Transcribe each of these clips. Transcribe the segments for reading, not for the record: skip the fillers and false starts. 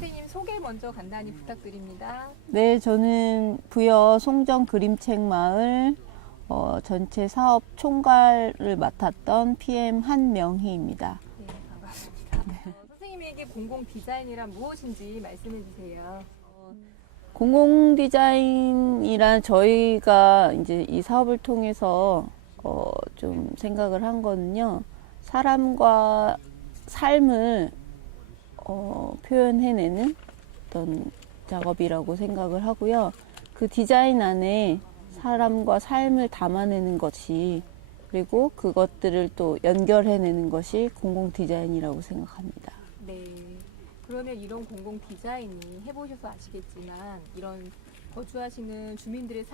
선생님 소개 먼저 간단히 부탁드립니다. 네, 저는 부여 송정 그림책 마을 전체 사업 총괄을 맡았던 PM 한명희입니다. 네, 반갑습니다. 선생님에게 공공 디자인이란 무엇인지 말씀해 주세요. 공공 디자인이란 저희가 이제 이 사업을 통해서 좀 생각을 한 거는요, 사람과 삶을 표현해내는 어떤 작업이라고 생각을 하고요. 그 디자인 안에 사람과 삶을 담아내는 것이, 그리고 그것들을 또 연결해내는 것이 공공 디자인이라고 생각합니다. 네. 그러면 이런 공공 디자인이 해보셔서 아시겠지만 이런 거주하시는 주민들의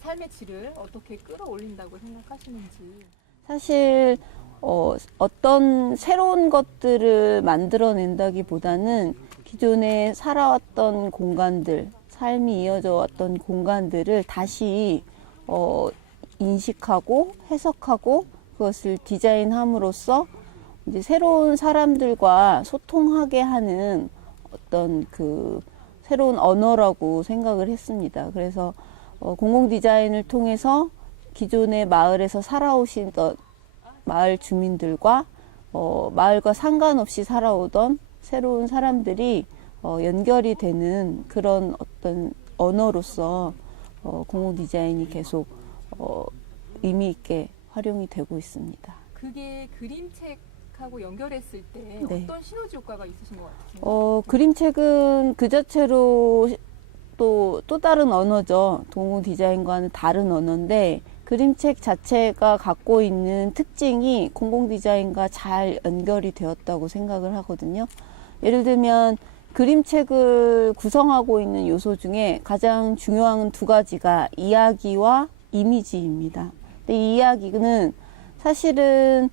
삶의 질을 어떻게 끌어올린다고 생각하시는지. 사실 어떤 새로운 것들을 만들어낸다기보다는 기존에 살아왔던 공간들, 삶이 이어져 왔던 공간들을 다시 인식하고 해석하고 그것을 디자인함으로써 이제 새로운 사람들과 소통하게 하는 어떤 그 새로운 언어라고 생각을 했습니다. 그래서 공공 디자인을 통해서 기존의 마을에서 살아오시던 마을 주민들과 마을과 상관없이 살아오던 새로운 사람들이 연결이 되는 그런 어떤 언어로서 공공 디자인이 계속 의미 있게 활용이 되고 있습니다. 그게 그림책하고 연결했을 때 네. 어떤 시너지 효과가 있으신 것 같으세요? 그림책은 그 자체로 또 다른 언어죠. 공공 디자인과는 다른 언어인데, 그림책 자체가 갖고 있는 특징이 공공 디자인과 잘 연결이 되었다고 생각을 하거든요. 예를 들면 그림책을 구성하고 있는 요소 중에 가장 중요한 두 가지가 이야기와 이미지입니다. 근데 이 이야기는 사실은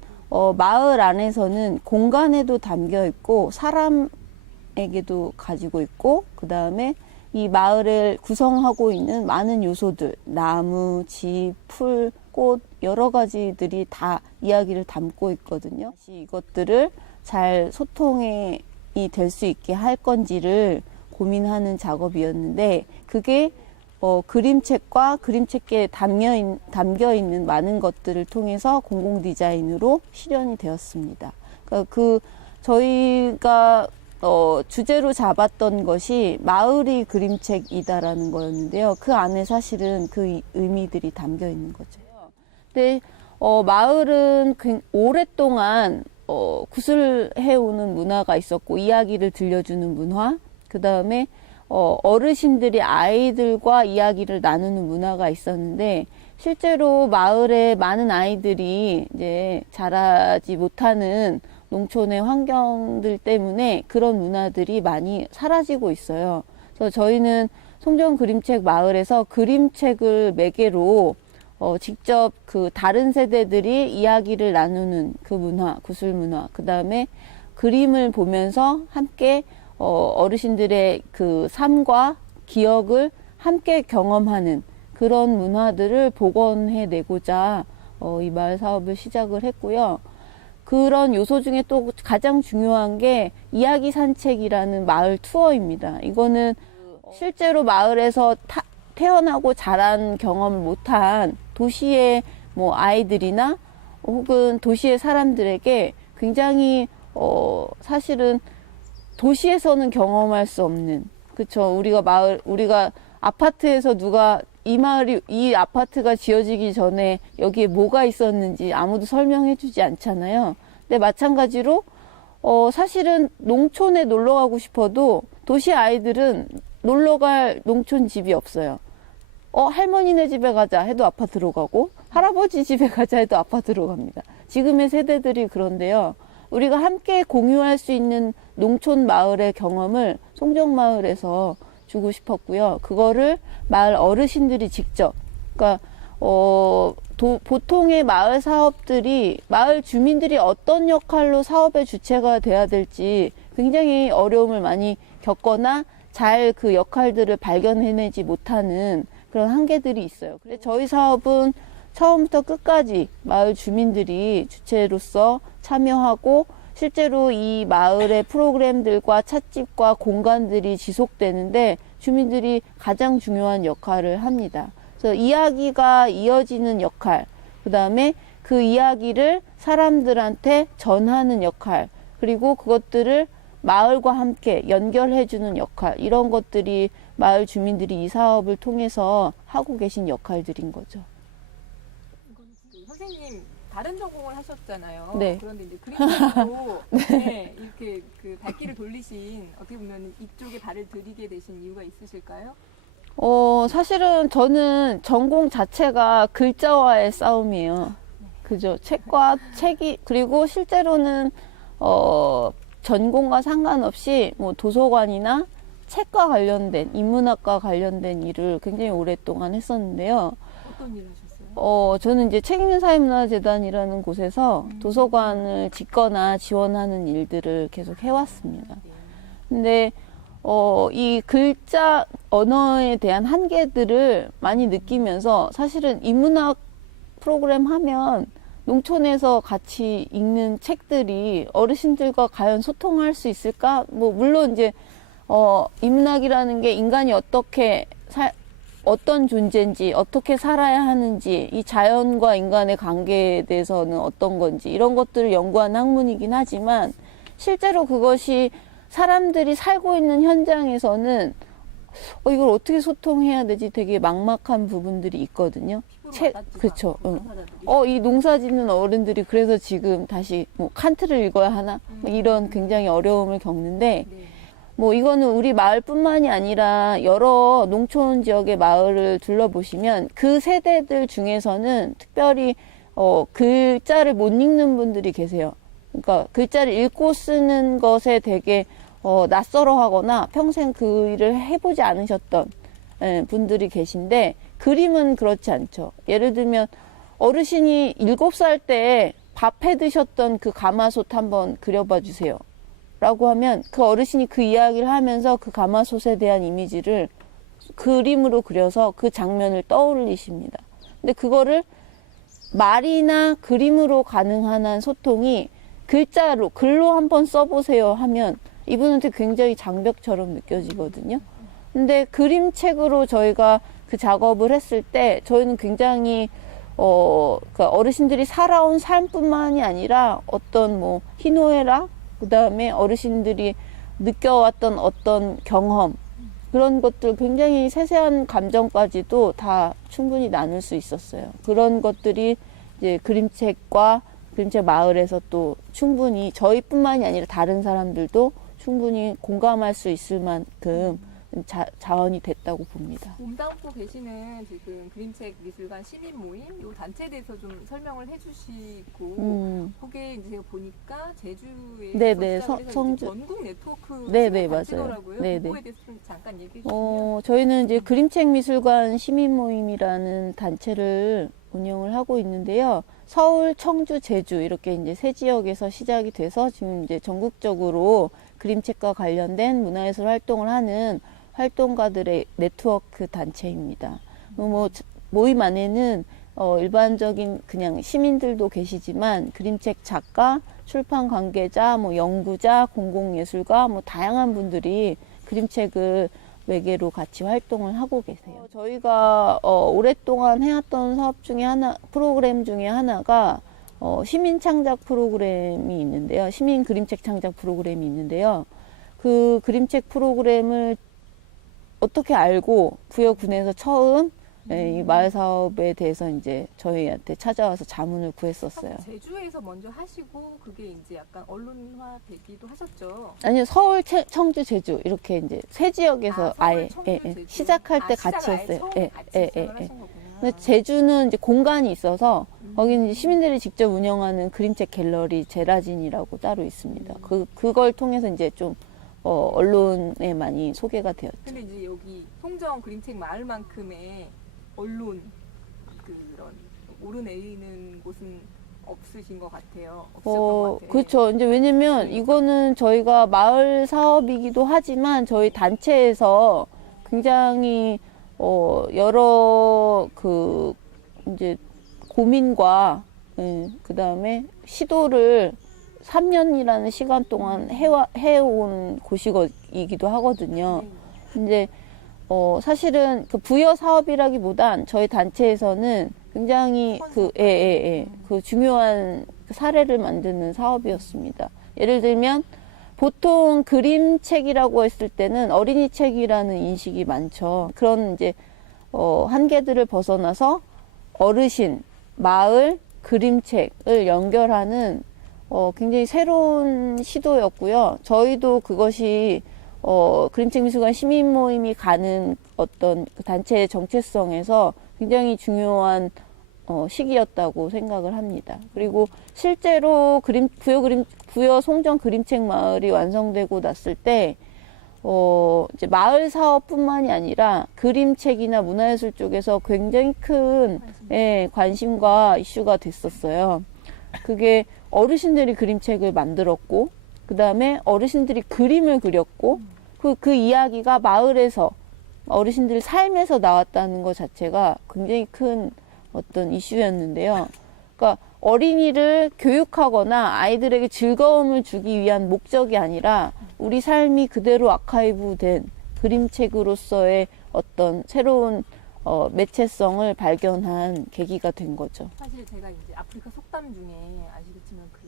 마을 안에서는 공간에도 담겨 있고 사람에게도 가지고 있고, 그 다음에 이 마을을 구성하고 있는 많은 요소들, 나무, 집, 풀, 꽃, 여러 가지들이 다 이야기를 담고 있거든요. 이것들을 잘 소통이 될 수 있게 할 건지를 고민하는 작업이었는데, 그게 그림책과 그림책에 담겨 있는 많은 것들을 통해서 공공 디자인으로 실현이 되었습니다. 그러니까 저희가 주제로 잡았던 것이 마을이 그림책이다라는 거였는데요. 그 안에 사실은 그 의미들이 담겨 있는 거죠. 근데 마을은 오랫동안 구슬해오는 문화가 있었고, 이야기를 들려주는 문화, 그 다음에 어르신들이 아이들과 이야기를 나누는 문화가 있었는데, 실제로 마을에 많은 아이들이 이제 자라지 못하는 농촌의 환경들 때문에 그런 문화들이 많이 사라지고 있어요. 그래서 저희는 송정 그림책 마을에서 그림책을 매개로 직접 그 다른 세대들이 이야기를 나누는 그 문화, 구슬 문화, 그 다음에 그림을 보면서 함께 어르신들의 그 삶과 기억을 함께 경험하는 그런 문화들을 복원해내고자 이 마을 사업을 시작을 했고요. 그런 요소 중에 또 가장 중요한 게 이야기 산책이라는 마을 투어입니다. 이거는 실제로 마을에서 태어나고 자란 경험을 못한 도시의 뭐 아이들이나 혹은 도시의 사람들에게 굉장히 사실은 도시에서는 경험할 수 없는, 그쵸? 우리가 아파트에서 누가 이 아파트가 지어지기 전에 여기에 뭐가 있었는지 아무도 설명해 주지 않잖아요. 근데 마찬가지로 사실은 농촌에 놀러 가고 싶어도 도시 아이들은 놀러 갈 농촌 집이 없어요. 할머니네 집에 가자 해도 아파트로 가고, 할아버지 집에 가자 해도 아파트로 갑니다. 지금의 세대들이 그런데요. 우리가 함께 공유할 수 있는 농촌 마을의 경험을 송정마을에서 주고 싶었고요. 그거를 마을 어르신들이 직접, 그러니까 보통의 마을 사업들이 마을 주민들이 어떤 역할로 사업의 주체가 돼야 될지 굉장히 어려움을 많이 겪거나 잘 그 역할들을 발견해내지 못하는 그런 한계들이 있어요. 그래서 저희 사업은 처음부터 끝까지 마을 주민들이 주체로서 참여하고 실제로 이 마을의 프로그램들과 찻집과 공간들이 지속되는데 주민들이 가장 중요한 역할을 합니다. 그래서 이야기가 이어지는 역할, 그 다음에 그 이야기를 사람들한테 전하는 역할, 그리고 그것들을 마을과 함께 연결해주는 역할, 이런 것들이 마을 주민들이 이 사업을 통해서 하고 계신 역할들인 거죠. 선생님 다른 전공을 하셨잖아요. 네. 그런데 이제 그림책으로 네, 이렇게 그 발길을 돌리신 어떻게 보면 이쪽에 발을 들이게 되신 이유가 있으실까요? 사실은 저는 전공 자체가 글자와의 싸움이에요. 그죠? 책이, 그리고 실제로는, 전공과 상관없이 뭐 도서관이나 책과 관련된, 인문학과 관련된 일을 굉장히 오랫동안 했었는데요. 어떤 일을 하셨어요? 저는 이제 책읽는 사회문화재단이라는 곳에서 도서관을 짓거나 지원하는 일들을 계속 해왔습니다. 네. 근데 이 글자 언어에 대한 한계들을 많이 느끼면서 사실은 인문학 프로그램 하면 농촌에서 같이 읽는 책들이 어르신들과 과연 소통할 수 있을까? 뭐 물론 이제 인문학이라는 게 인간이 어떤 존재인지, 어떻게 살아야 하는지, 이 자연과 인간의 관계에 대해서는 어떤 건지, 이런 것들을 연구한 학문이긴 하지만, 실제로 그것이 사람들이 살고 있는 현장에서는, 이걸 어떻게 소통해야 되지? 되게 막막한 부분들이 있거든요. 그쵸. 응. 이 농사 짓는 어른들이 그래서 지금 다시 뭐 칸트를 읽어야 하나? 뭐 이런 굉장히 어려움을 겪는데, 네. 뭐 이거는 우리 마을뿐만이 아니라 여러 농촌 지역의 마을을 둘러보시면 그 세대들 중에서는 특별히 글자를 못 읽는 분들이 계세요. 그러니까 글자를 읽고 쓰는 것에 되게 낯설어하거나 평생 그 일을 해보지 않으셨던 분들이 계신데, 그림은 그렇지 않죠. 예를 들면 어르신이 7살 때 밥 해 드셨던 그 가마솥 한번 그려봐 주세요 라고 하면 그 어르신이 그 이야기를 하면서 그 가마솥에 대한 이미지를 그림으로 그려서 그 장면을 떠올리십니다. 근데 그거를 말이나 그림으로 가능한 한 소통이 글로 한번 써보세요 하면 이분한테 굉장히 장벽처럼 느껴지거든요. 근데 그림책으로 저희가 그 작업을 했을 때 저희는 굉장히 그러니까 어르신들이 살아온 삶뿐만이 아니라 어떤 뭐 희노애락, 그 다음에 어르신들이 느껴왔던 어떤 경험, 그런 것들 굉장히 세세한 감정까지도 다 충분히 나눌 수 있었어요. 그런 것들이 이제 그림책 마을에서 또 충분히 저희뿐만이 아니라 다른 사람들도 충분히 공감할 수 있을 만큼 자원이 됐다고 봅니다. 몸담고 계시는 지금 그림책 미술관 시민 모임 이 단체에 대해서 좀 설명을 해주시고 거기에 이제 제가 보니까 제주에 네네, 성주 전국 네트워크 네네, 단체더라고요. 맞아요. 그거에 대해서 좀 잠깐 얘기해 주시면. 저희는 이제 그림책 미술관 시민 모임이라는 단체를 운영을 하고 있는데요. 서울, 청주, 제주 이렇게 이제 세 지역에서 시작이 돼서 지금 이제 전국적으로 그림책과 관련된 문화예술 활동을 하는 활동가들의 네트워크 단체입니다. 뭐 모임 안에는 일반적인 그냥 시민들도 계시지만 그림책 작가, 출판 관계자, 뭐 연구자, 공공예술가, 뭐 다양한 분들이 그림책을 매개로 같이 활동을 하고 계세요. 저희가 오랫동안 해왔던 프로그램 중에 하나가 시민 창작 프로그램이 있는데요. 시민 그림책 창작 프로그램이 있는데요. 그 그림책 프로그램을 어떻게 알고 부여군에서 처음 이 마을 사업에 대해서 이제 저희한테 찾아와서 자문을 구했었어요. 제주에서 먼저 하시고 그게 이제 약간 언론화 되기도 하셨죠? 아니요, 서울, 청주, 제주 이렇게 이제 세 지역에서 아예 시작할 때 같이 했어요. 근데 근데 제주는 이제 공간이 있어서 거기는 이제 시민들이 직접 운영하는 그림책 갤러리 제라진이라고 따로 있습니다. 그걸 통해서 이제 좀 언론에 많이 소개가 되었죠. 근데 이제 여기 송정 그림책 마을만큼의 언론 그런 오르내리는 곳은 없으신 것 같아요. 없었던 것 같아요. 그렇죠. 이제 왜냐면 이거는 저희가 마을 사업이기도 하지만 저희 단체에서 굉장히 여러 이제 고민과 그 다음에 시도를 3년이라는 시간 동안 해온 곳이기도 하거든요. 이제 사실은 그 부여 사업이라기보단 저희 단체에서는 굉장히 그 중요한 사례를 만드는 사업이었습니다. 예를 들면 보통 그림책이라고 했을 때는 어린이 책이라는 인식이 많죠. 그런 이제 한계들을 벗어나서 어르신, 마을, 그림책을 연결하는 굉장히 새로운 시도였고요. 저희도 그것이 그림책미술관 시민 모임이 가는 어떤 그 단체의 정체성에서 굉장히 중요한 시기였다고 생각을 합니다. 그리고 실제로 부여 송정 그림책 마을이 완성되고 났을 때 이제 마을 사업뿐만이 아니라 그림책이나 문화예술 쪽에서 굉장히 큰 관심과 이슈가 됐었어요. 그게 어르신들이 그림책을 만들었고, 그 다음에 어르신들이 그림을 그렸고, 그 이야기가 마을에서 어르신들 삶에서 나왔다는 것 자체가 굉장히 큰 어떤 이슈였는데요. 그러니까 어린이를 교육하거나 아이들에게 즐거움을 주기 위한 목적이 아니라 우리 삶이 그대로 아카이브된 그림책으로서의 어떤 새로운 매체성을 발견한 계기가 된 거죠. 사실 제가 이제 아프리카 속담 중에 아시겠지만 그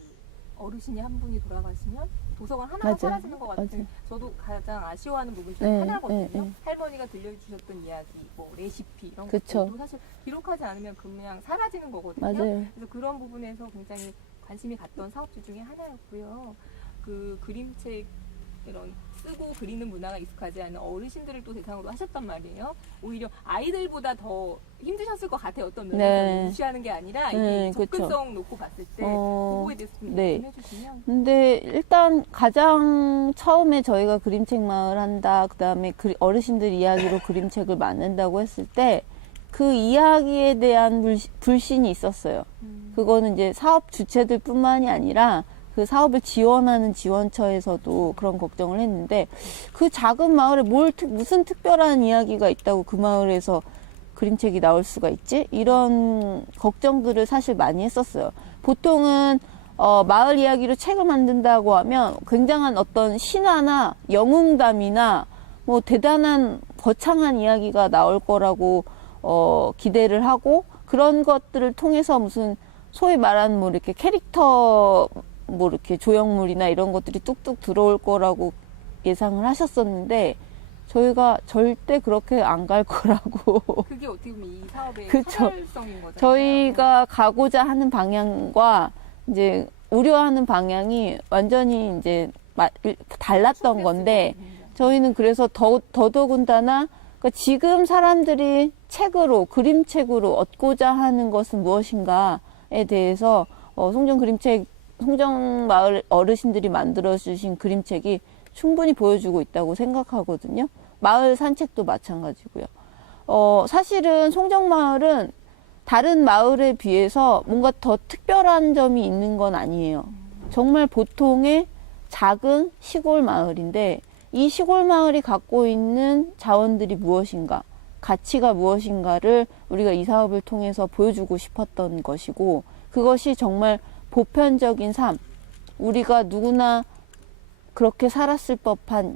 어르신이 한 분이 돌아가시면 도서관 하나가 맞아요. 사라지는 것 같은 맞아요. 저도 가장 아쉬워하는 부분 중 하나거든요. 할머니가 들려주셨던 이야기, 뭐 레시피 이런 그쵸. 것도 사실 기록하지 않으면 그냥 사라지는 거거든요. 맞아요. 그래서 그런 부분에서 굉장히 관심이 갔던 사업주 중에 하나였고요. 그 그림책 이런 쓰고 그리는 문화가 익숙하지 않은 어르신들을 또 대상으로 하셨단 말이에요. 오히려 아이들보다 더 힘드셨을 것 같아요. 어떤 면에서 무시하는 게 아니라 이 접근성 놓고 봤을 때 그거에 대해서 좀 얘기 좀 해주시면. 근데 일단 가장 처음에 저희가 그림책 마을 한다, 그 다음에 어르신들 이야기로 그림책을 만든다고 했을 때 그 이야기에 대한 불신이 있었어요. 그거는 이제 사업 주체들 뿐만이 아니라 그 사업을 지원하는 지원처에서도 그런 걱정을 했는데, 그 작은 마을에 무슨 특별한 이야기가 있다고 그 마을에서 그림책이 나올 수가 있지? 이런 걱정들을 사실 많이 했었어요. 보통은 마을 이야기로 책을 만든다고 하면 굉장한 어떤 신화나 영웅담이나 뭐 대단한 거창한 이야기가 나올 거라고 기대를 하고, 그런 것들을 통해서 무슨 소위 말하는 뭐 이렇게 캐릭터 뭐 이렇게 조형물이나 이런 것들이 뚝뚝 들어올 거라고 예상을 하셨었는데, 저희가 절대 그렇게 안 갈 거라고. 그게 어떻게 보면 이 사업의 그쵸. 차별성인 거잖아요. 저희가 가고자 하는 방향과 이제 우려하는 방향이 완전히 이제 달랐던 건데, 저희는 그래서 더더군다나 그러니까 지금 사람들이 책으로, 그림책으로 얻고자 하는 것은 무엇인가에 대해서 송정마을 어르신들이 만들어주신 그림책이 충분히 보여주고 있다고 생각하거든요. 마을 산책도 마찬가지고요. 사실은 송정마을은 다른 마을에 비해서 뭔가 더 특별한 점이 있는 건 아니에요. 정말 보통의 작은 시골 마을인데, 이 시골 마을이 갖고 있는 자원들이 무엇인가, 가치가 무엇인가를 우리가 이 사업을 통해서 보여주고 싶었던 것이고, 그것이 정말 보편적인 삶, 우리가 누구나 그렇게 살았을 법한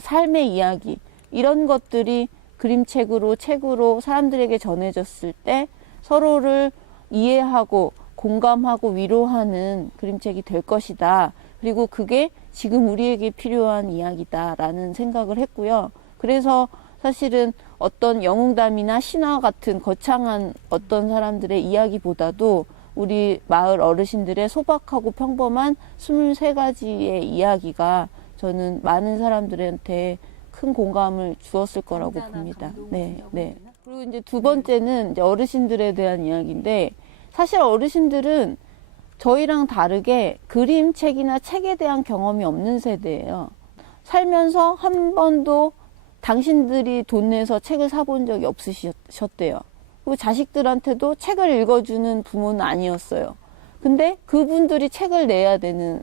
삶의 이야기, 이런 것들이 그림책으로, 책으로 사람들에게 전해졌을 때 서로를 이해하고 공감하고 위로하는 그림책이 될 것이다. 그리고 그게 지금 우리에게 필요한 이야기다라는 생각을 했고요. 그래서 사실은 어떤 영웅담이나 신화 같은 거창한 어떤 사람들의 이야기보다도 우리 마을 어르신들의 소박하고 평범한 23가지의 이야기가 저는 많은 사람들한테 큰 공감을 주었을 거라고 봅니다. 네. 그리고 이제 두 번째는 이제 어르신들에 대한 이야기인데, 사실 어르신들은 저희랑 다르게 그림책이나 책에 대한 경험이 없는 세대예요. 살면서 한 번도 당신들이 돈 내서 책을 사본 적이 없으셨대요. 그리고 자식들한테도 책을 읽어주는 부모는 아니었어요. 근데 그분들이 책을 내야 되는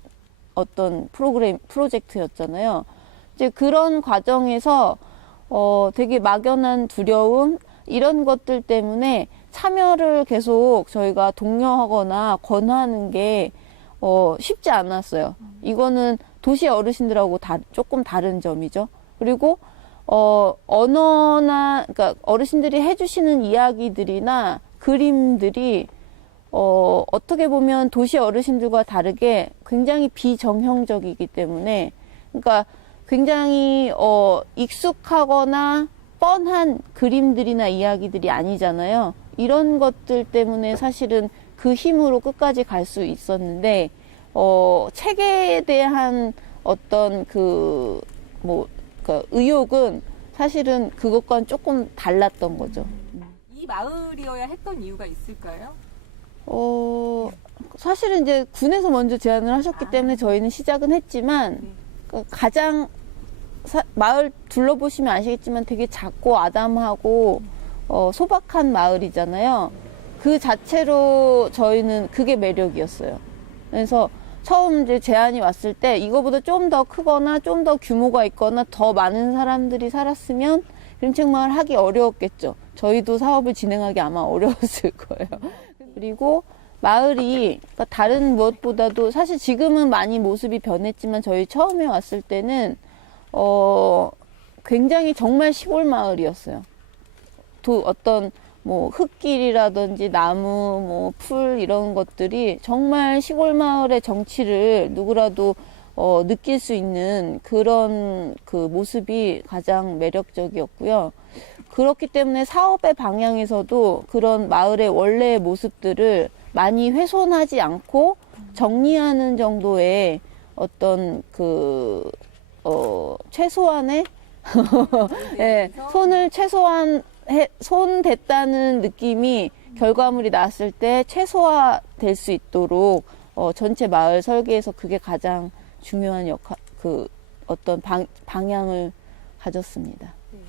어떤 프로젝트였잖아요. 이제 그런 과정에서 되게 막연한 두려움, 이런 것들 때문에 참여를 계속 저희가 독려하거나 권하는 게 쉽지 않았어요. 이거는 도시 어르신들하고 조금 다른 점이죠. 그리고 언어나 그러니까 어르신들이 해주시는 이야기들이나 그림들이 어떻게 보면 도시 어르신들과 다르게 굉장히 비정형적이기 때문에, 그러니까 굉장히 익숙하거나 뻔한 그림들이나 이야기들이 아니잖아요. 이런 것들 때문에 사실은 그 힘으로 끝까지 갈 수 있었는데, 책에 대한 어떤 그 의욕은 사실은 그것과는 조금 달랐던 거죠. 이 마을이어야 했던 이유가 있을까요? 사실은 이제 군에서 먼저 제안을 하셨기 때문에 저희는 시작은 했지만, 가장 마을 둘러보시면 아시겠지만 되게 작고 아담하고 소박한 마을이잖아요. 그 자체로 저희는 그게 매력이었어요. 그래서 처음 이제 제안이 왔을 때 이거보다 좀 더 크거나 좀 더 규모가 있거나 더 많은 사람들이 살았으면 그림책마을 하기 어려웠겠죠. 저희도 사업을 진행하기 아마 어려웠을 거예요. 그리고 마을이 그러니까 다른 무엇보다도 사실 지금은 많이 모습이 변했지만 저희 처음에 왔을 때는 굉장히 정말 시골 마을이었어요. 어떤 뭐 흙길이라든지 나무, 뭐 풀 이런 것들이 정말 시골 마을의 정취를 누구라도 느낄 수 있는 그런 그 모습이 가장 매력적이었고요. 그렇기 때문에 사업의 방향에서도 그런 마을의 원래의 모습들을 많이 훼손하지 않고 정리하는 정도의 어떤 최소한의 네, 손을 최소한 손 댔다는 느낌이 결과물이 나왔을 때 최소화될 수 있도록 전체 마을 설계에서 그게 가장 중요한 어떤 방향을 가졌습니다. 네.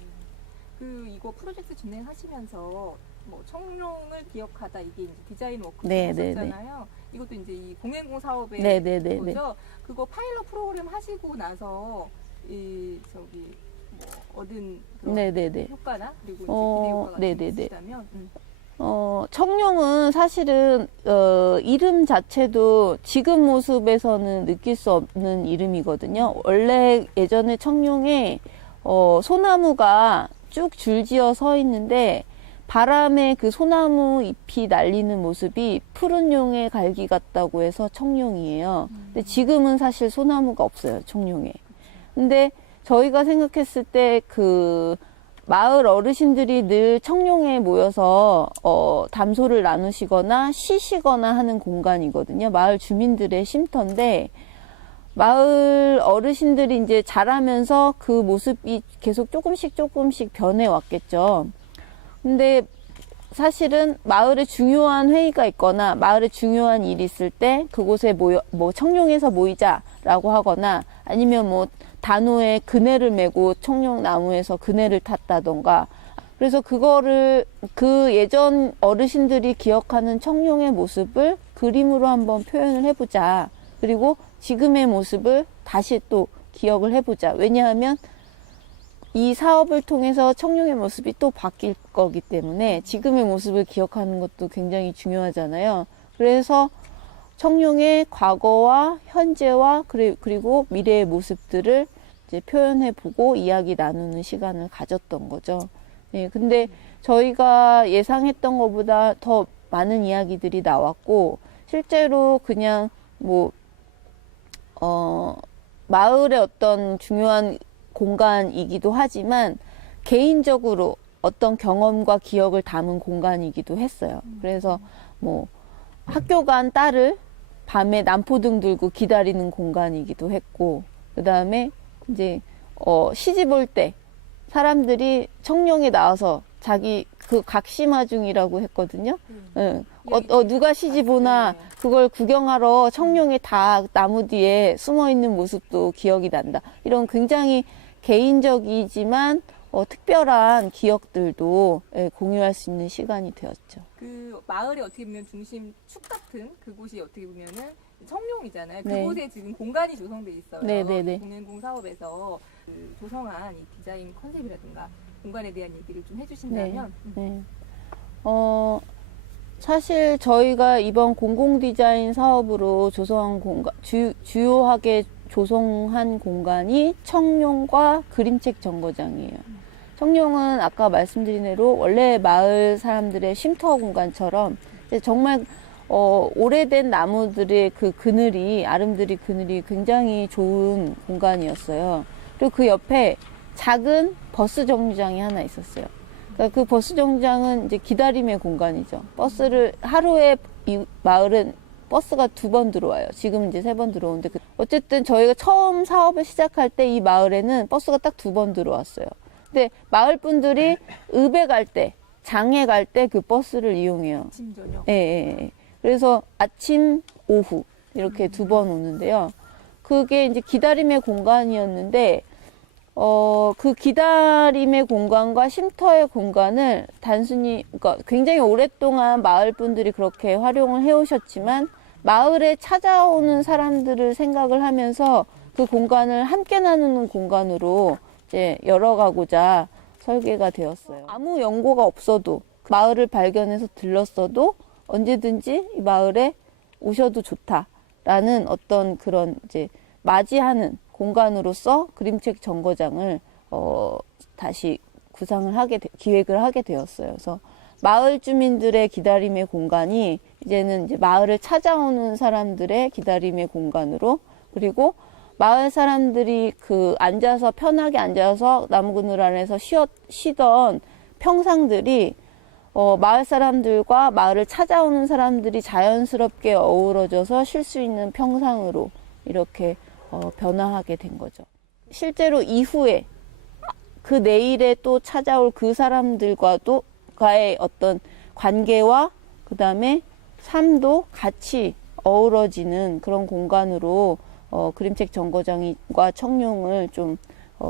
이거 프로젝트 진행하시면서 뭐 청룡을 기억하다 이게 이제 디자인 워크숍 네, 하셨잖아요. 이것도 이제 이 공행공 사업의 네. 거죠. 그거 파일럿 프로그램 하시고 나서 얻은 그런 효과나 그리고 이제 기대 효과가 있으시다면 청룡은 사실은 이름 자체도 지금 모습에서는 느낄 수 없는 이름이거든요. 원래 예전에 청룡에 소나무가 쭉 줄지어 서 있는데 바람에 그 소나무 잎이 날리는 모습이 푸른 용의 갈기 같다고 해서 청룡이에요. 근데 지금은 사실 소나무가 없어요, 청룡에. 근데 저희가 생각했을 때 그 마을 어르신들이 늘 청룡에 모여서 담소를 나누시거나 쉬시거나 하는 공간이거든요. 마을 주민들의 쉼터인데 마을 어르신들이 이제 자라면서 그 모습이 계속 조금씩 변해 왔겠죠. 근데 사실은 마을에 중요한 회의가 있거나 마을에 중요한 일이 있을 때 그곳에 청룡에서 모이자라고 하거나 아니면 뭐 단오에 그네를 메고 청룡나무에서 그네를 탔다던가, 그래서 그거를 그 예전 어르신들이 기억하는 청룡의 모습을 그림으로 한번 표현을 해보자. 그리고 지금의 모습을 다시 또 기억을 해보자. 왜냐하면 이 사업을 통해서 청룡의 모습이 또 바뀔 거기 때문에 지금의 모습을 기억하는 것도 굉장히 중요하잖아요. 그래서 청룡의 과거와 현재와 그리고 미래의 모습들을 이제 표현해보고 이야기 나누는 시간을 가졌던 거죠. 네, 근데 저희가 예상했던 것보다 더 많은 이야기들이 나왔고, 실제로 그냥 마을의 어떤 중요한 공간이기도 하지만 개인적으로 어떤 경험과 기억을 담은 공간이기도 했어요. 그래서 학교 간 딸을 밤에 남포등 들고 기다리는 공간이기도 했고, 그 다음에 이제 시집 올 때 사람들이 청룡에 나와서 자기 그 각시마중이라고 했거든요. 누가 시집 오나 그걸 구경하러 청룡에 다 나무 뒤에 숨어 있는 모습도 기억이 난다. 이런 굉장히 개인적이지만 특별한 기억들도 공유할 수 있는 시간이 되었죠. 그 마을의 어떻게 보면 중심 축 같은 그곳이 어떻게 보면은 청룡이잖아요. 네. 그곳에 지금 공간이 조성돼 있어요. 네네네. 공행공 사업에서 그 조성한 이 디자인 컨셉이라든가 공간에 대한 얘기를 좀 해주신다면. 네. 사실 저희가 이번 공공디자인 사업으로 조성한 공간, 주요하게 조성한 공간이 청룡과 그림책 정거장이에요. 청룡은 아까 말씀드린 대로 원래 마을 사람들의 쉼터 공간처럼 정말 오래된 나무들의 그 그늘이, 아름드리 그늘이 굉장히 좋은 공간이었어요. 그리고 그 옆에 작은 버스 정류장이 하나 있었어요. 그러니까 그 버스 정류장은 이제 기다림의 공간이죠. 버스를 하루에 이 마을은 버스가 2번 들어와요. 지금 이제 3번 들어오는데 어쨌든 저희가 처음 사업을 시작할 때 이 마을에는 버스가 딱 2번 들어왔어요. 근데 마을 분들이 읍에 갈 때, 장에 갈 때 그 버스를 이용해요. 아침 저녁. 예, 예, 예. 그래서 아침, 오후 이렇게 2번 오는데요. 그게 이제 기다림의 공간이었는데 그 기다림의 공간과 쉼터의 공간을 단순히, 그러니까 굉장히 오랫동안 마을 분들이 그렇게 활용을 해오셨지만 마을에 찾아오는 사람들을 생각을 하면서 그 공간을 함께 나누는 공간으로 이제 열어가고자 설계가 되었어요. 아무 연고가 없어도 마을을 발견해서 들렀어도 언제든지 이 마을에 오셔도 좋다라는 어떤 그런 이제 맞이하는 공간으로서 그림책 정거장을 다시 기획을 하게 되었어요. 그래서 마을 주민들의 기다림의 공간이 이제는 이제 마을을 찾아오는 사람들의 기다림의 공간으로, 그리고 마을 사람들이 편하게 앉아서 나무 그늘 아래서 쉬던 평상들이 마을 사람들과 마을을 찾아오는 사람들이 자연스럽게 어우러져서 쉴 수 있는 평상으로 이렇게 변화하게 된 거죠. 실제로 이후에 그 내일에 또 찾아올 그 사람들과의 어떤 관계와 그 다음에 삶도 같이 어우러지는 그런 공간으로 그림책 정거장과 청룡을 좀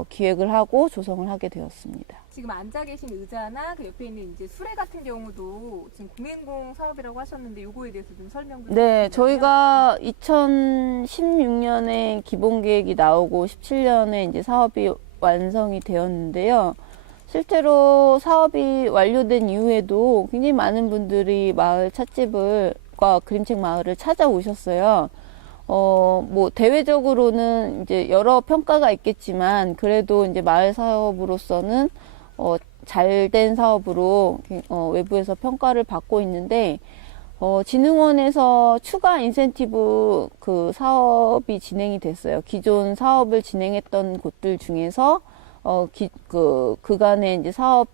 기획을 하고 조성을 하게 되었습니다. 지금 앉아 계신 의자나 그 옆에 있는 이제 수레 같은 경우도 지금 공행공 사업이라고 하셨는데 요거에 대해서 좀 설명 좀 네, 해주시면요. 저희가 2016년에 기본 계획이 나오고 17년에 이제 사업이 완성이 되었는데요. 실제로 사업이 완료된 이후에도 굉장히 많은 분들이 마을 찻집과 그림책 마을을 찾아오셨어요. 뭐 대외적으로는 이제 여러 평가가 있겠지만 그래도 이제 마을 사업으로서는 잘된 사업으로 외부에서 평가를 받고 있는데 진흥원에서 추가 인센티브 그 사업이 진행이 됐어요. 기존 사업을 진행했던 곳들 중에서 그간의 이제 사업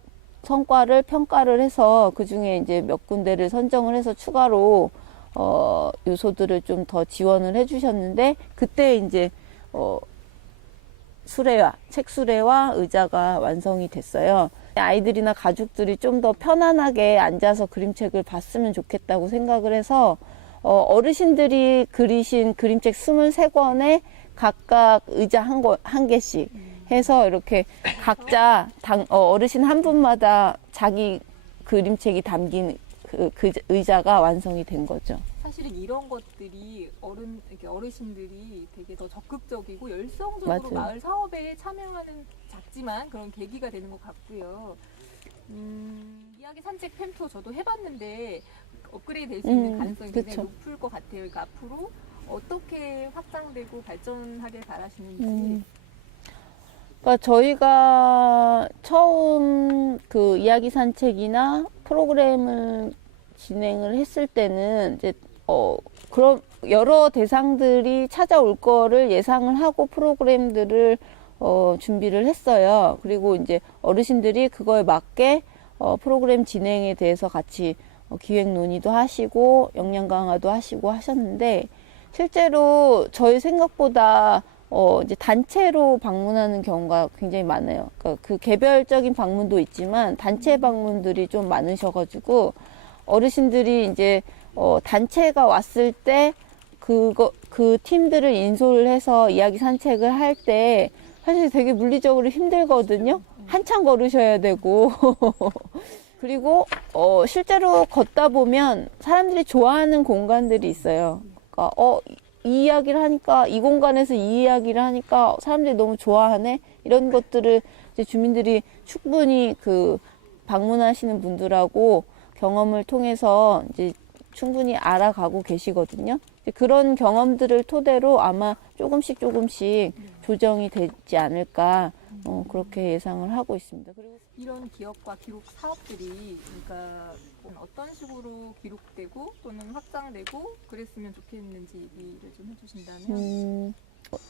성과를 평가를 해서 그 중에 이제 몇 군데를 선정을 해서 추가로 요소들을 좀 더 지원을 해주셨는데 그때 이제 책 수레와 의자가 완성이 됐어요. 아이들이나 가족들이 좀 더 편안하게 앉아서 그림책을 봤으면 좋겠다고 생각을 해서 어르신들이 그리신 그림책 23권에 각각 의자 한 개씩 해서 이렇게 각자 어르신 한 분마다 자기 그림책이 담긴 그 의자가 완성이 된 거죠. 사실은 이런 것들이 어르신들이 되게 더 적극적이고 열성적으로 맞아요. 마을 사업에 참여하는 작지만 그런 계기가 되는 것 같고요. 이야기 산책 팸투어 저도 해봤는데 업그레이드 될 수 있는 가능성이 굉장히 그쵸. 높을 것 같아요. 그러니까 앞으로 어떻게 확장되고 발전하길 바라시는지. 그러니까 저희가 처음 그 이야기 산책이나 프로그램을 진행을 했을 때는 이제 그런 여러 대상들이 찾아올 거를 예상을 하고 프로그램들을 준비를 했어요. 그리고 이제 어르신들이 그거에 맞게 프로그램 진행에 대해서 같이 기획 논의도 하시고 역량 강화도 하시고 하셨는데 실제로 저희 생각보다 이제 단체로 방문하는 경우가 굉장히 많아요. 그러니까 그 개별적인 방문도 있지만 단체 방문들이 좀 많으셔가지고 어르신들이 이제 단체가 왔을 때 그 팀들을 인솔을 해서 이야기 산책을 할 때 사실 되게 물리적으로 힘들거든요. 한참 걸으셔야 되고 그리고 실제로 걷다 보면 사람들이 좋아하는 공간들이 있어요. 그러니까 이 이야기를 하니까 이 공간에서 이 이야기를 하니까 사람들이 너무 좋아하네 이런 것들을 이제 주민들이 충분히 그 방문하시는 분들하고 경험을 통해서 이제 충분히 알아가고 계시거든요. 그런 경험들을 토대로 아마 조금씩 조정이 되지 않을까 그렇게 예상을 하고 있습니다. 그리고 이런 기업과 기록 사업들이 그러니까 어떤 식으로 기록되고 또는 확장되고 그랬으면 좋겠는지 얘기를 좀 해주신다면.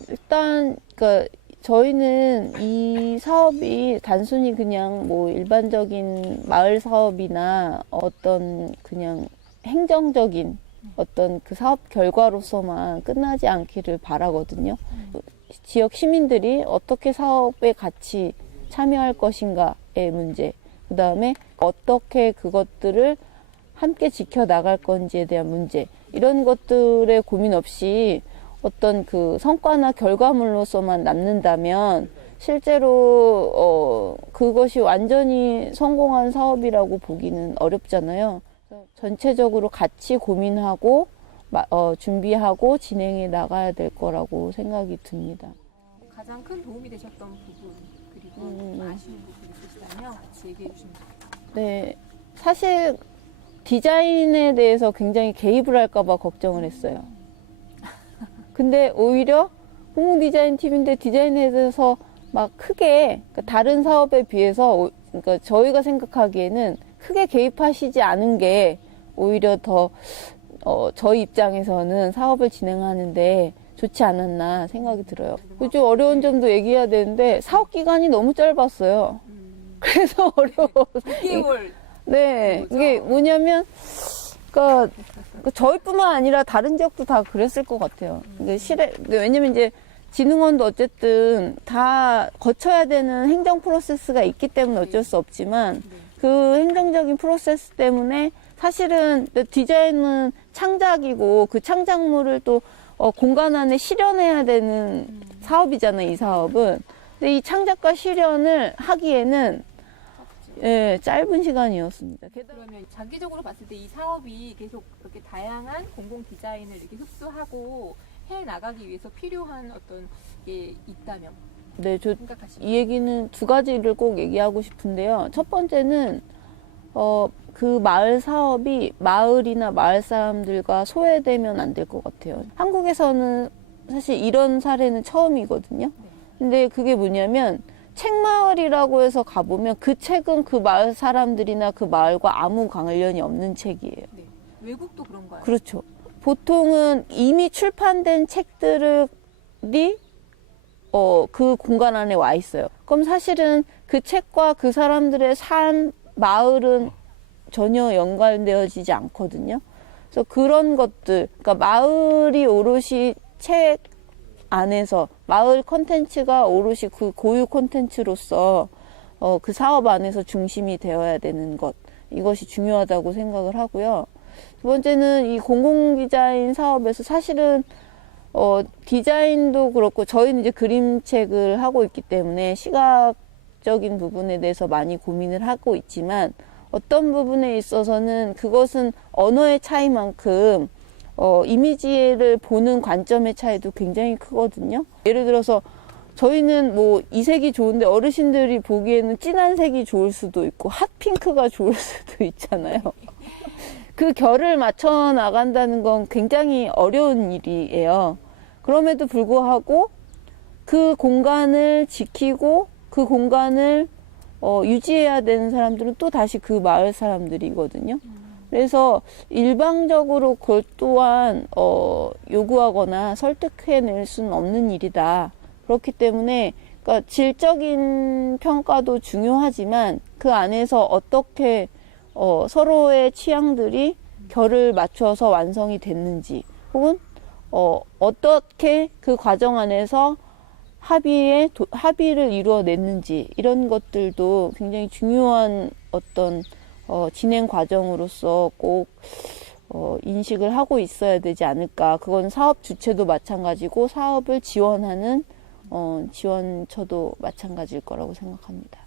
일단 그러니까 저희는 이 사업이 단순히 그냥 뭐 일반적인 마을 사업이나 어떤 그냥 행정적인 어떤 그 사업 결과로서만 끝나지 않기를 바라거든요. 지역 시민들이 어떻게 사업에 같이 참여할 것인가의 문제, 그 다음에 어떻게 그것들을 함께 지켜나갈 건지에 대한 문제, 이런 것들에 고민 없이 어떤 그 성과나 결과물로서만 남는다면 실제로 그것이 완전히 성공한 사업이라고 보기는 어렵잖아요. 전체적으로 같이 고민하고 준비하고 진행해 나가야 될 거라고 생각이 듭니다. 가장 큰 도움이 되셨던 부분 그리고 아쉬운 부분 있으시다면 같이 얘기해 주시면 좋겠습니다. 네, 사실 디자인에 대해서 굉장히 개입을 할까 봐 걱정을 했어요. 근데 오히려 공공 디자인 팀인데 디자인에 대해서 막 크게 그러니까 다른 사업에 비해서 그러니까 저희가 생각하기에는 크게 개입하시지 않은 게 오히려 더 저희 입장에서는 사업을 진행하는데 좋지 않았나 생각이 들어요. 좀 어려운 점도 얘기해야 되는데 사업 기간이 너무 짧았어요. 그래서 어려워. 6개월. 네, 이게 뭐냐면 그러니까 저희뿐만 아니라 다른 지역도 다 그랬을 것 같아요. 왜냐면 이제 진흥원도 어쨌든 다 거쳐야 되는 행정 프로세스가 있기 때문에 어쩔 수 없지만 그 행정적인 프로세스 때문에 사실은 디자인은 창작이고 그 창작물을 또 공간 안에 실현해야 되는 사업이잖아요, 이 사업은. 근데 이 창작과 실현을 하기에는 예, 짧은 시간이었습니다. 그러면 장기적으로 봤을 때 이 사업이 계속 이렇게 다양한 공공 디자인을 이렇게 흡수하고 해 나가기 위해서 필요한 어떤 게 있다면 네, 저 생각하시면 이 얘기는 두 가지를 꼭 얘기하고 싶은데요. 첫 번째는 그 마을 사업이 마을이나 마을 사람들과 소외되면 안 될 것 같아요. 한국에서는 사실 이런 사례는 처음이거든요. 근데 그게 뭐냐면 책마을이라고 해서 가보면 그 책은 그 마을 사람들이나 그 마을과 아무 관련이 없는 책이에요. 네. 외국도 그런가요? 그렇죠. 보통은 이미 출판된 책들이 그 공간 안에 와 있어요. 그럼 사실은 그 책과 그 사람들의 삶, 마을은 전혀 연관되어지지 않거든요. 그래서 그런 것들, 그러니까 마을이 오롯이 책 안에서 마을 콘텐츠가 오롯이 그 고유 콘텐츠로서 그 사업 안에서 중심이 되어야 되는 것, 이것이 중요하다고 생각을 하고요. 두 번째는 이 공공 디자인 사업에서 사실은 디자인도 그렇고 저희는 이제 그림책을 하고 있기 때문에 시각적인 부분에 대해서 많이 고민을 하고 있지만 어떤 부분에 있어서는 그것은 언어의 차이만큼 이미지를 보는 관점의 차이도 굉장히 크거든요. 예를 들어서 저희는 뭐 이 색이 좋은데 어르신들이 보기에는 진한 색이 좋을 수도 있고 핫핑크가 좋을 수도 있잖아요. 그 결을 맞춰 나간다는 건 굉장히 어려운 일이에요. 그럼에도 불구하고 그 공간을 지키고 그 공간을 유지해야 되는 사람들은 또 다시 그 마을 사람들이거든요. 그래서 일방적으로 그것 또한 요구하거나 설득해낼 수는 없는 일이다. 그렇기 때문에 그러니까 질적인 평가도 중요하지만 그 안에서 어떻게 서로의 취향들이 결을 맞춰서 완성이 됐는지 혹은 어떻게 그 과정 안에서 합의를 이루어냈는지 이런 것들도 굉장히 중요한 어떤 진행 과정으로서 꼭 인식을 하고 있어야 되지 않을까. 그건 사업 주체도 마찬가지고 사업을 지원하는 지원처도 마찬가지일 거라고 생각합니다.